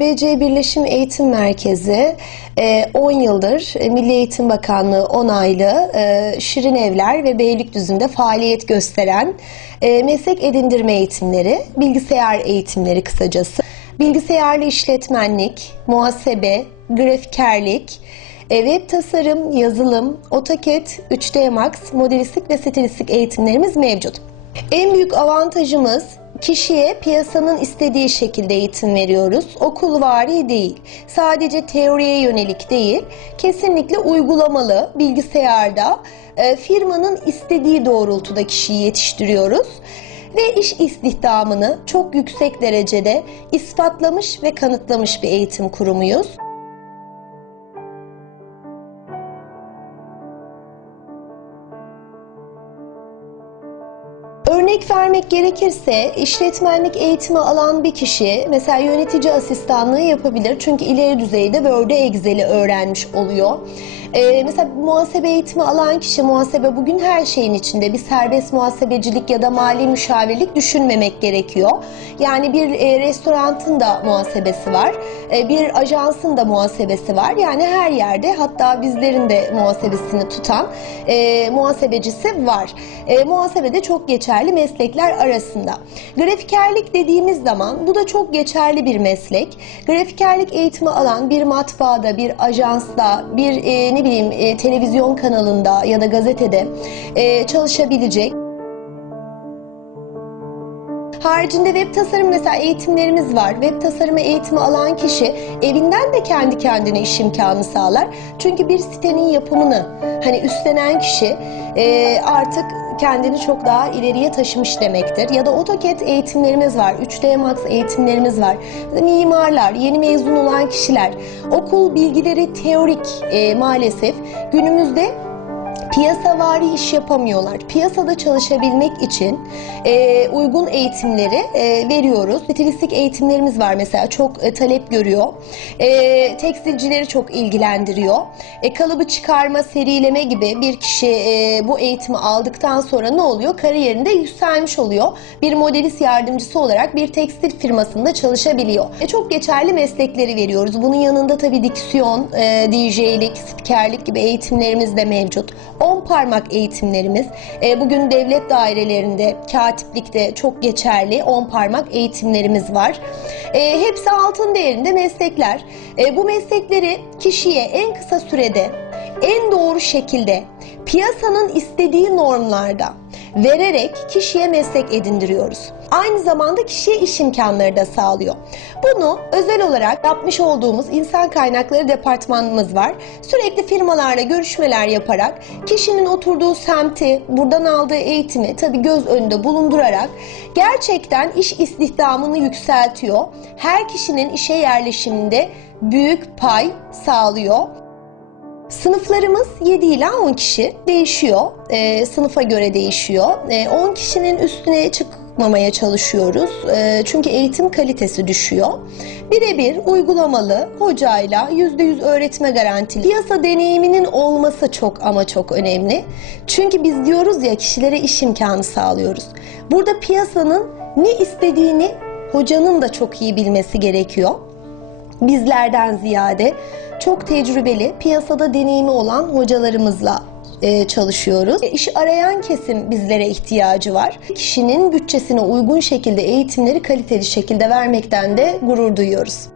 ABC Birleşim Eğitim Merkezi e, 10 yıldır e, Milli Eğitim Bakanlığı onaylı e, Şirin Evler ve Beylikdüzü'nde faaliyet gösteren e, meslek edindirme eğitimleri, bilgisayar eğitimleri kısacası. Bilgisayarlı işletmenlik, muhasebe, grafikerlik, e, web tasarım, yazılım, AutoCAD, 3D Max, modelistlik ve stilistlik eğitimlerimiz mevcut. En büyük avantajımız kişiye piyasanın istediği şekilde eğitim veriyoruz. Okulvari değil. Sadece teoriye yönelik değil. Kesinlikle uygulamalı bilgisayarda e, firmanın istediği doğrultuda kişiyi yetiştiriyoruz ve iş istihdamını çok yüksek derecede ispatlamış ve kanıtlamış bir eğitim kurumuyuz. Örnek vermek gerekirse işletmenlik eğitimi alan bir kişi mesela yönetici asistanlığı yapabilir. Çünkü ileri düzeyde Word'e Excel'i öğrenmiş oluyor. Ee, mesela muhasebe eğitimi alan kişi muhasebe bugün her şeyin içinde bir serbest muhasebecilik ya da mali müşavirlik düşünmemek gerekiyor. Yani bir e, restoranın da muhasebesi var. E, bir ajansın da muhasebesi var. Yani her yerde hatta bizlerin de muhasebesini tutan e, muhasebecisi var. E, muhasebe de çok geçerli meslekler arasında. Grafikerlik dediğimiz zaman bu da çok geçerli bir meslek. Grafikerlik eğitimi alan bir matbaada, bir ajansta, bir e, ne bileyim e, televizyon kanalında ya da gazetede e, çalışabilecek. Haricinde web tasarım mesela eğitimlerimiz var. Web tasarımı eğitimi alan kişi evinden de kendi kendine iş imkanı sağlar. Çünkü bir sitenin yapımını hani üstlenen kişi e, artık kendini çok daha ileriye taşımış demektir. Ya da AutoCAD eğitimlerimiz var, 3D Max eğitimlerimiz var. Mimarlar, yeni mezun olan kişiler, okul bilgileri teorik e, maalesef günümüzde piyasavari iş yapamıyorlar. Piyasada çalışabilmek için e, uygun eğitimleri e, veriyoruz. Stilistik eğitimlerimiz var mesela çok e, talep görüyor. E, tekstilcileri çok ilgilendiriyor. E, kalıbı çıkarma, serileme gibi bir kişi e, bu eğitimi aldıktan sonra ne oluyor? Kariyerinde yükselmiş oluyor. Bir modelist yardımcısı olarak bir tekstil firmasında çalışabiliyor. E, çok geçerli meslekleri veriyoruz. Bunun yanında tabii diksiyon, e, DJ'lik, spikerlik gibi eğitimlerimiz de mevcut. 10 parmak eğitimlerimiz e, bugün devlet dairelerinde, katiplikte çok geçerli 10 parmak eğitimlerimiz var. E, hepsi altın değerinde meslekler. E, bu meslekleri kişiye en kısa sürede, en doğru şekilde, piyasanın istediği normlarda vererek kişiye meslek edindiriyoruz. Aynı zamanda kişiye iş imkanları da sağlıyor. Bunu özel olarak yapmış olduğumuz insan kaynakları departmanımız var. Sürekli firmalarla görüşmeler yaparak kişinin oturduğu semti, buradan aldığı eğitimi tabii göz önünde bulundurarak gerçekten iş istihdamını yükseltiyor. Her kişinin işe yerleşiminde büyük pay sağlıyor. Sınıflarımız 7 ila 10 kişi değişiyor. Ee, sınıfa göre değişiyor. Ee, 10 kişinin üstüne çıkmamaya çalışıyoruz. Ee, çünkü eğitim kalitesi düşüyor. Birebir uygulamalı hocayla %100 öğretme garantili. Piyasa deneyiminin olması çok ama çok önemli. Çünkü biz diyoruz ya kişilere iş imkanı sağlıyoruz. Burada piyasanın ne istediğini hocanın da çok iyi bilmesi gerekiyor bizlerden ziyade çok tecrübeli, piyasada deneyimi olan hocalarımızla e, çalışıyoruz. E, arayan kesim bizlere ihtiyacı var. Kişinin bütçesine uygun şekilde eğitimleri kaliteli şekilde vermekten de gurur duyuyoruz.